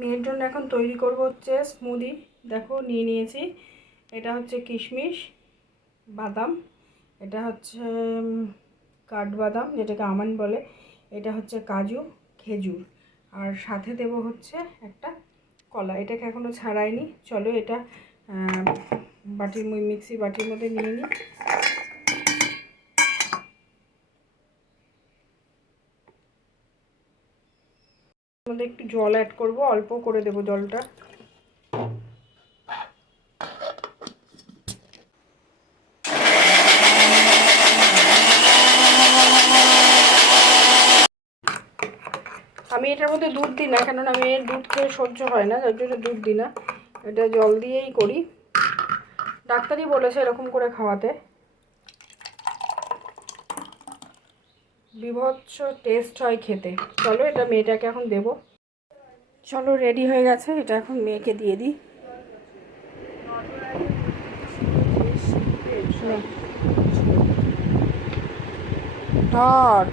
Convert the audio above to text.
মেয়ের জন্য এখন তৈরি করব হচ্ছে স্মুদি। দেখো নিয়ে নিয়েছি, এটা হচ্ছে কিশমিশ, বাদাম, এটা হচ্ছে কাঠবাদাম যেটাকে আমন্ড বলে, এটা হচ্ছে কাজু, খেজুর, আর সাথে দেব হচ্ছে একটা কলা। এটাকে এখনও ছাড়াইনি। চলো এটা মিক্সি বাটির মধ্যে নিয়ে নিই। মধ্যে একটু জল অ্যাড করব, অল্প করে দেব জলটা। আমি এটার মধ্যে দুধ দিই না, কেননা মেয়ের দুধ খেয়ে সহ্য হয় না, যার জন্য দুধ দিই না, এটা জল দিয়েই করি। ডাক্তারই বলেছে এরকম করে খাওয়াতে। বিভৎস টেস্ট হয় খেতে। চলো এটা মেয়েটাকে এখন দেব। চলো রেডি হয়ে গেছে, এটা এখন মেয়েকে দিয়ে দিই। ধর